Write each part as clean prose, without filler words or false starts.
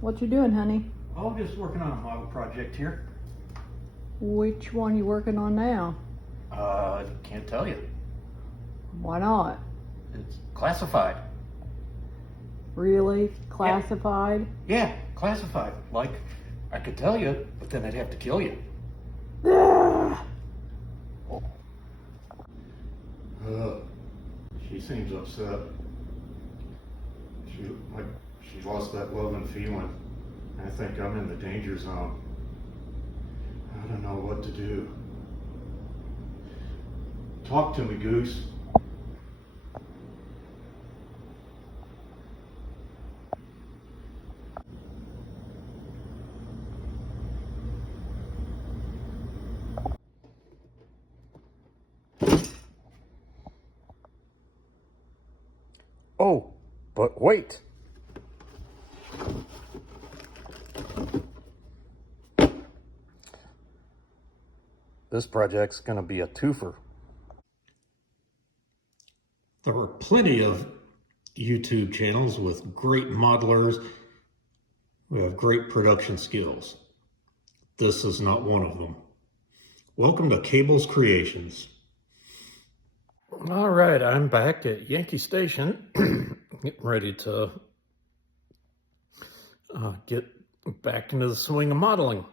What you doing, honey? I'm just working on a model project here. Which one you working on now? Can't tell you. Why not? It's classified. Really? Classified? Yeah, classified. Like, I could tell you, but then I'd have to kill you. Ugh. She seems upset. She's lost that love and feeling. I think I'm in the danger zone. I don't know what to do. Talk to me, Goose. Oh, but wait. This project's gonna be a twofer. There are plenty of YouTube channels with great modelers who have great production skills. This is not one of them. Welcome to Cable's Creations. All right, I'm back at Yankee Station, getting ready to get back into the swing of modeling.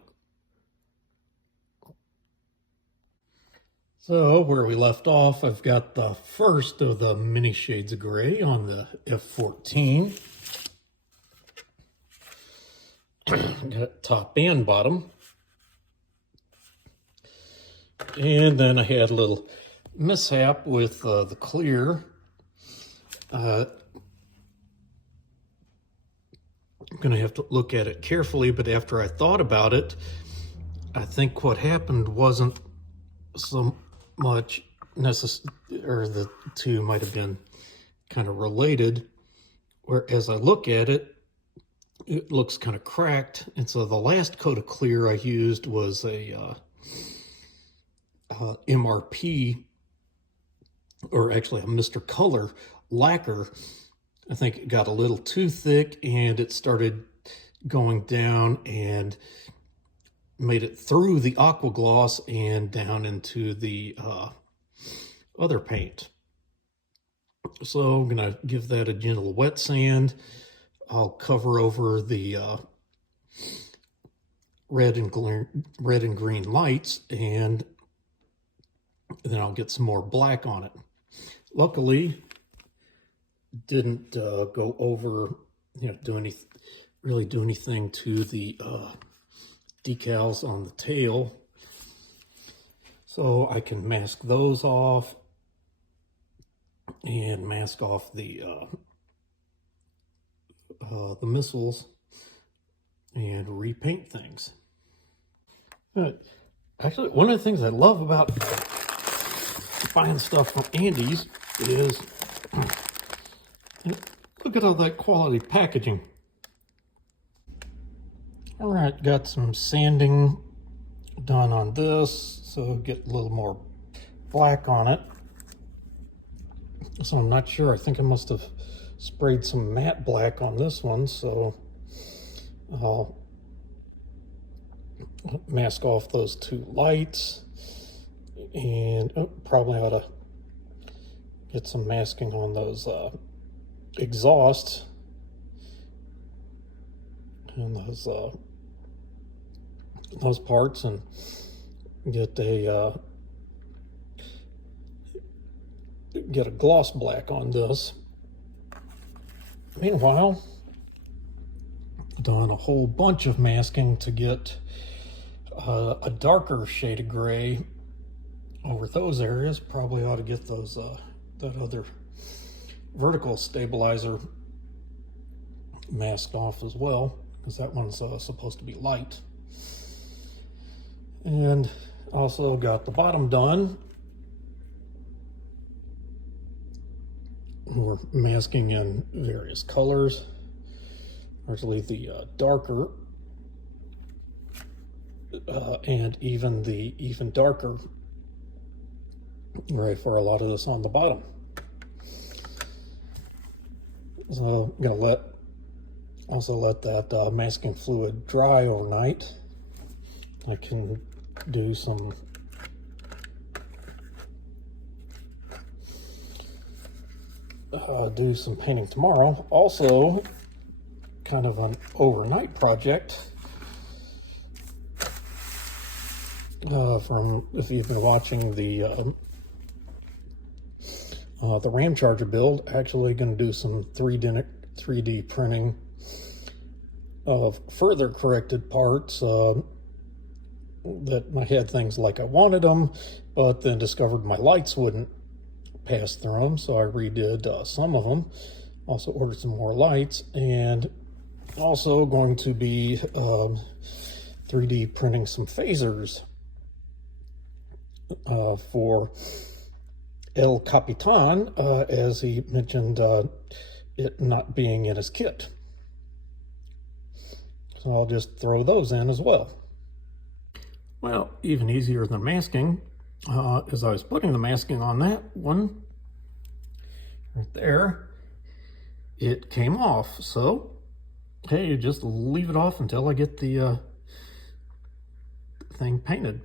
So where we left off, I've got the first of the mini shades of gray on the F14. Got top and bottom. And then I had a little mishap with the clear. I'm going to have to look at it carefully, but after I thought about it, I think what happened wasn't so much necessary, or the two might have been kind of related, where as I look at it, it looks kind of cracked. And so the last coat of clear I used was a MRP, or actually a Mr. Color lacquer. I think it got a little too thick and it started going down and made it through the aqua gloss and down into the other paint. So I'm gonna give that a gentle wet sand. I'll cover over the red and green lights, and then I'll get some more black on it. Luckily, didn't go over, really do anything to the decals on the tail, so I can mask those off and mask off the missiles and repaint things. But actually, one of the things I love about buying stuff from Andy's is look at all that quality packaging. All right, got some sanding done on this, so get a little more black on it. So I'm not sure, I think I must have sprayed some matte black on this one, so I'll mask off those two lights, and probably ought to get some masking on those exhausts and those parts, and get a gloss black on this. Meanwhile, done a whole bunch of masking to get a darker shade of gray over those areas. Probably ought to get those that other vertical stabilizer masked off as well, because that one's supposed to be light. And also got the bottom done. We're masking in various colors, largely the darker and even the darker gray for a lot of this on the bottom. So I'm gonna let Also let that masking fluid dry overnight. I can do some painting tomorrow. Also, kind of an overnight project. From if you've been watching the RAM charger build, actually going to do some 3D printing of further corrected parts that I had things like I wanted them, but then discovered my lights wouldn't pass through them, so I redid some of them. Also ordered some more lights, and also going to be 3D printing some phasers for El Capitan, as he mentioned it not being in his kit. So I'll just throw those in as well. Well, even easier than masking, as I was putting the masking on that one, right there, it came off. So, hey, you just leave it off until I get the thing painted.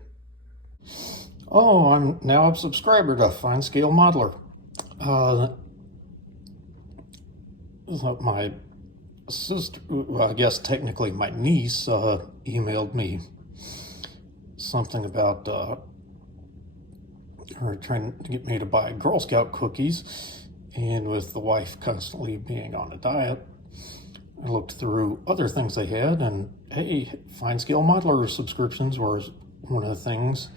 Oh, I'm now a subscriber to Fine Scale Modeler. My sister, well, I guess technically my niece, emailed me something about her trying to get me to buy Girl Scout cookies, and with the wife constantly being on a diet, I looked through other things they had, and hey, Fine Scale Modeler subscriptions were one of the things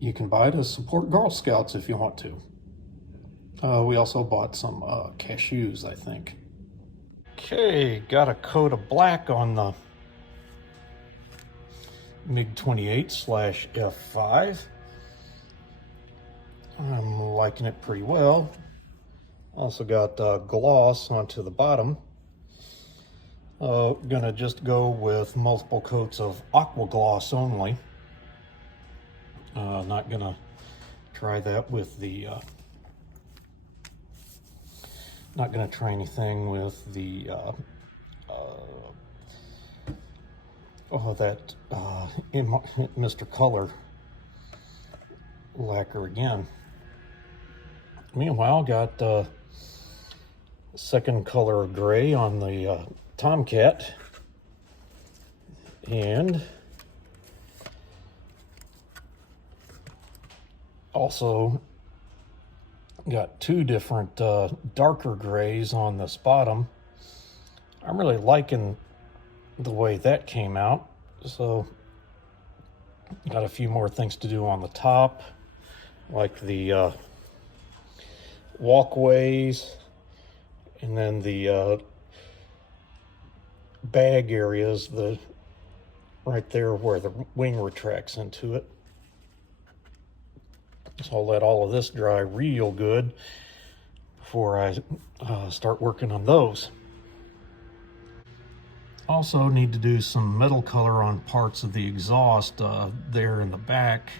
you can buy to support Girl Scouts if you want to. We also bought some cashews, I think. Okay, got a coat of black on the MiG-28/F5. I'm liking it pretty well. Also got gloss onto the bottom. Gonna just go with multiple coats of aqua gloss only. Not gonna try that with the not gonna try anything with the Mr. Color lacquer again. Meanwhile, got second color of gray on the Tomcat, and also got two different darker grays on this bottom. I'm really liking the way that came out, so got a few more things to do on the top, like the walkways, and then the bag areas, the right there where the wing retracts into it. So I'll let all of this dry real good before I start working on those. Also need to do some metal color on parts of the exhaust there in the back.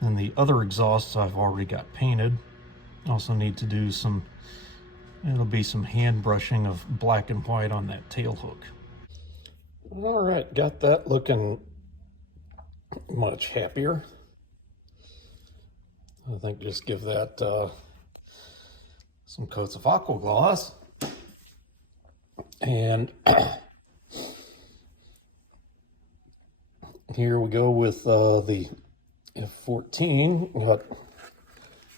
And the other exhausts I've already got painted. Also need to do some, it'll be some hand brushing of black and white on that tail hook. All right, got that looking much happier. I think just give that some coats of aqua gloss, and here we go with the F14. Got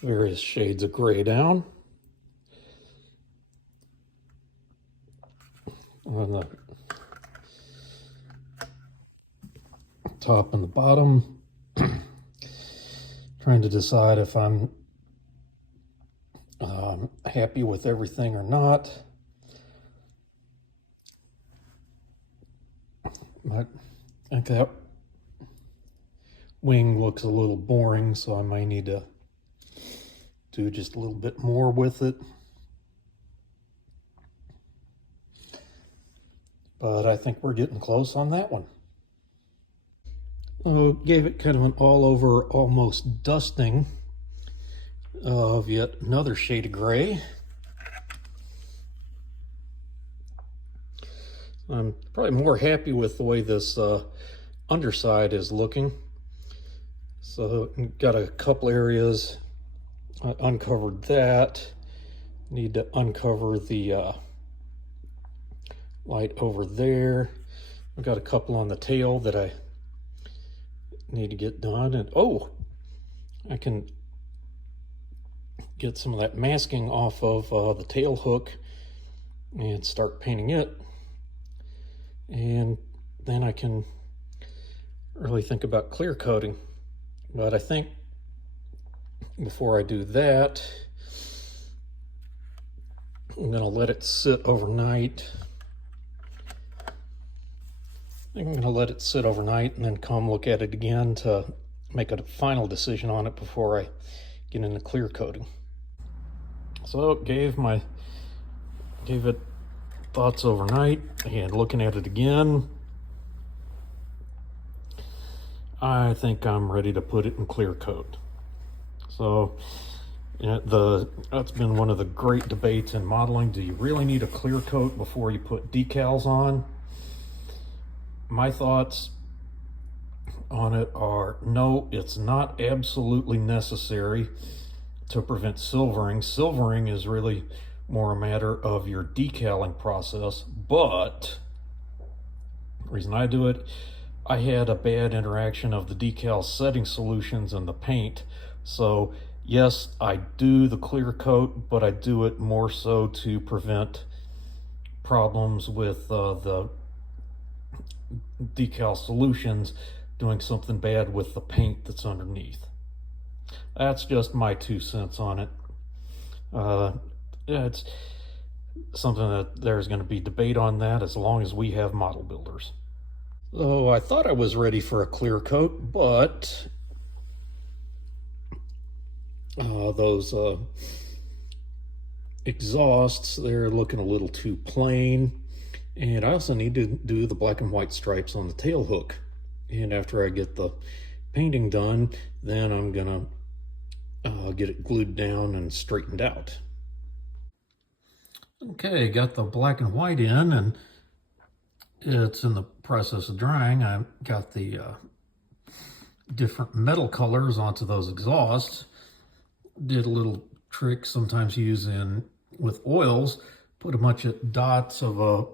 various shades of gray down on the top and the bottom. Trying to decide if I'm happy with everything or not. But I think that wing looks a little boring, so I might need to do just a little bit more with it. But I think we're getting close on that one. Gave it kind of an all-over, almost dusting of yet another shade of gray. I'm probably more happy with the way this underside is looking. So got a couple areas. I uncovered that. Need to uncover the light over there. I've got a couple on the tail that I need to get done. And oh, I can get some of that masking off of the tail hook and start painting it. And then I can really think about clear coating. But I think before I do that, I'm gonna let it sit overnight. I'm gonna let it sit overnight and then come look at it again to make a final decision on it before I get into clear coating. So gave it thoughts overnight, and looking at it again, I think I'm ready to put it in clear coat. So that's been one of the great debates in modeling. Do you really need a clear coat before you put decals on? My thoughts on it are no, it's not absolutely necessary to prevent silvering. Silvering is really more a matter of your decaling process, but the reason I do it, I had a bad interaction of the decal setting solutions and the paint. So yes, I do the clear coat, but I do it more so to prevent problems with the decal solutions doing something bad with the paint that's underneath. That's just my 2 cents on it. Yeah, it's something that there's going to be debate on that as long as we have model builders. So I thought I was ready for a clear coat, but those exhausts, they're looking a little too plain. And I also need to do the black and white stripes on the tail hook. And after I get the painting done, then I'm gonna get it glued down and straightened out. Okay, got the black and white in, and it's in the process of drying. I've got the different metal colors onto those exhausts. Did a little trick sometimes using with oils, put a bunch of dots of a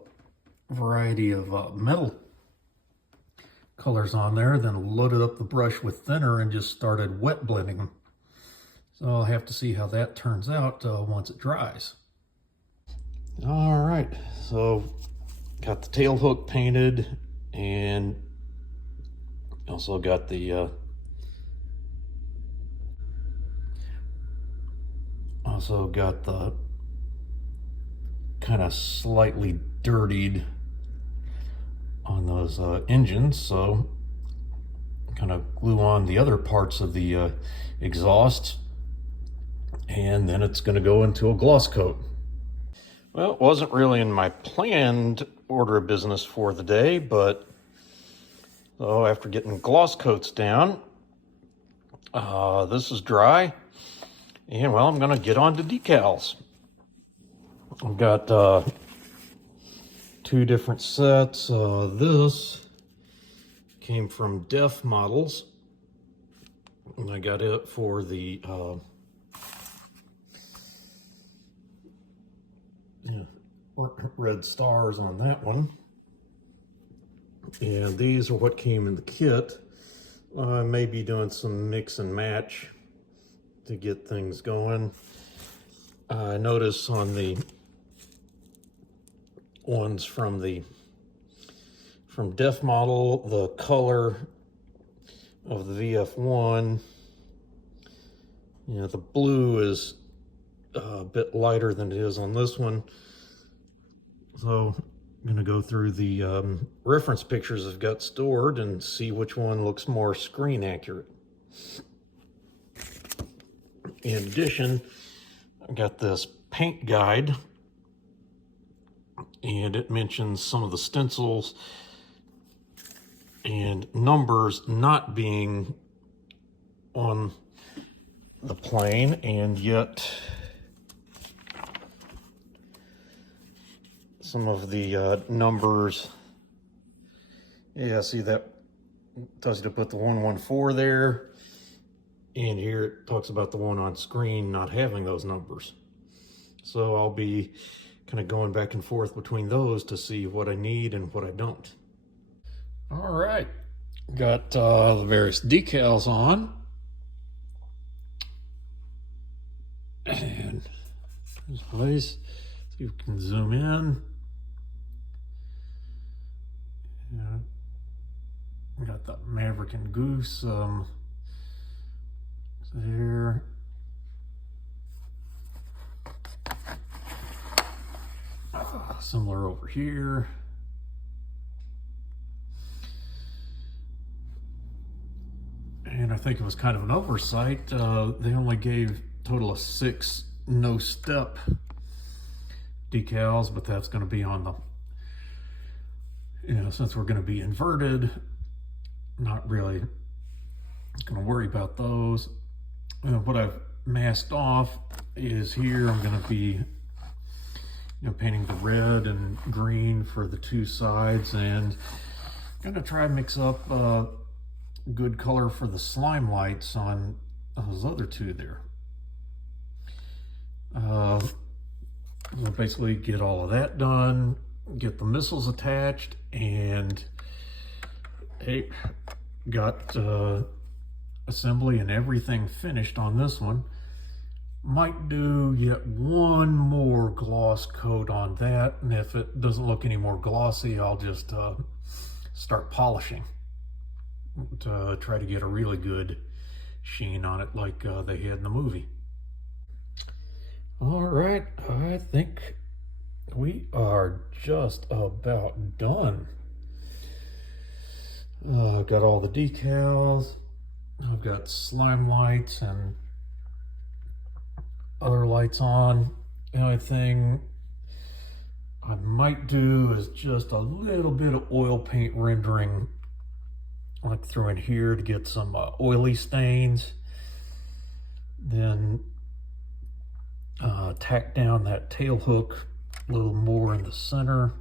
variety of metal colors on there, then loaded up the brush with thinner and just started wet blending them. So I'll have to see how that turns out once it dries. All right, so got the tail hook painted, and also got the kind of slightly dirtied on those engines, so kind of glue on the other parts of the exhaust, and then it's going to go into a gloss coat. Well, it wasn't really in my planned order of business for the day, but so after getting gloss coats down, this is dry, and well, I'm going to get on to decals. I've got 2 different sets. This came from Def Models, and I got it for the red stars on that one. And these are what came in the kit. I may be doing some mix and match to get things going. I notice on the ones from Def Model, the color of the VF1, the blue is a bit lighter than it is on this one. So I'm going to go through the reference pictures I've got stored and see which one looks more screen accurate. In addition, I've got this paint guide, and it mentions some of the stencils and numbers not being on the plane, and yet some of the numbers. Yeah, see that tells you to put the 114 there. And here it talks about the one on screen not having those numbers. So I'll be kind of going back and forth between those to see what I need and what I don't. All right, got the various decals on. And there's place. See if we can zoom in. Yeah. Got the Maverick and Goose there. Similar over here. And I think it was kind of an oversight. They only gave a total of 6 no-step decals, but that's going to be on the, since we're going to be inverted, not really going to worry about those. What I've masked off is here I'm going to be painting the red and green for the 2 sides, and I'm going to try and mix up good color for the slime lights on those other 2 there. We'll basically get all of that done, get the missiles attached, and hey, got assembly and everything finished on this one. Might do yet one more gloss coat on that, and if it doesn't look any more glossy, I'll just start polishing to try to get a really good sheen on it like they had in the movie. All right, I think we are just about done. I've got all the decals. I've got slime lights and other lights on. The only thing I might do is just a little bit of oil paint rendering, like through in here to get some oily stains. Then tack down that tail hook a little more in the center.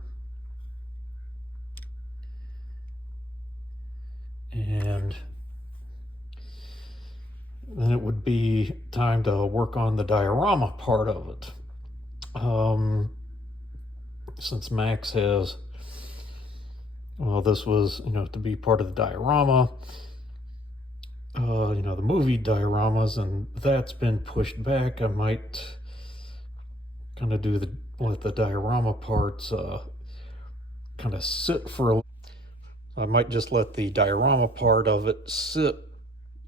And then it would be time to work on the diorama part of it. Since Max has, well, this was, to be part of the diorama, the movie dioramas, and that's been pushed back. I might kind of let the diorama parts kind of sit for I might just let the diorama part of it sit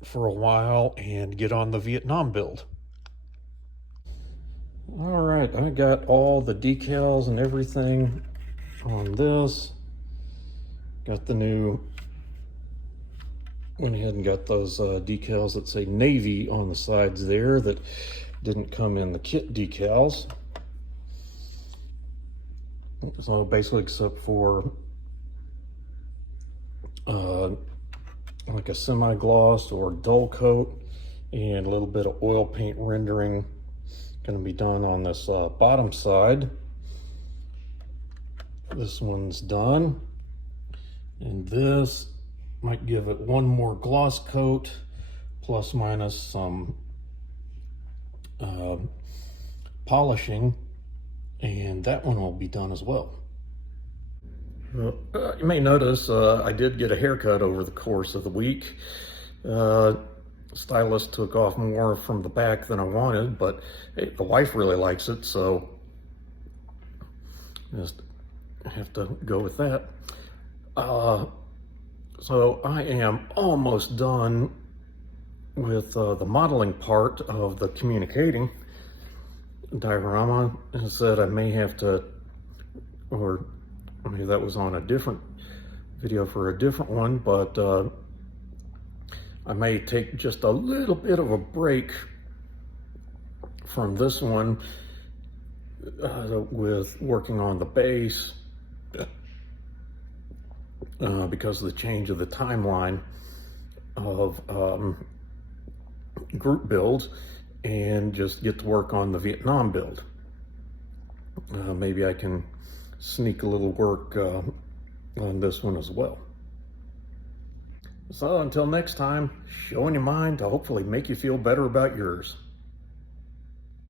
for a while and get on the Vietnam build. All right, I got all the decals and everything on this. Got the new, went ahead and got those decals that say Navy on the sides there that didn't come in the kit decals. So basically, except for like a semi-gloss or dull coat and a little bit of oil paint rendering going to be done on this bottom side. This one's done, and this might give it one more gloss coat plus minus some polishing, and that one will be done as well. You may notice I did get a haircut over the course of the week. Stylist took off more from the back than I wanted, but hey, the wife really likes it, so just have to go with that. So I am almost done with the modeling part of the communicating diorama. And said I may have to, or maybe that was on a different video for a different one, but I may take just a little bit of a break from this one with working on the base because of the change of the timeline of group builds, and just get to work on the Vietnam build. Maybe I can sneak a little work on this one as well. So until next time, showing your mind to hopefully make you feel better about yours.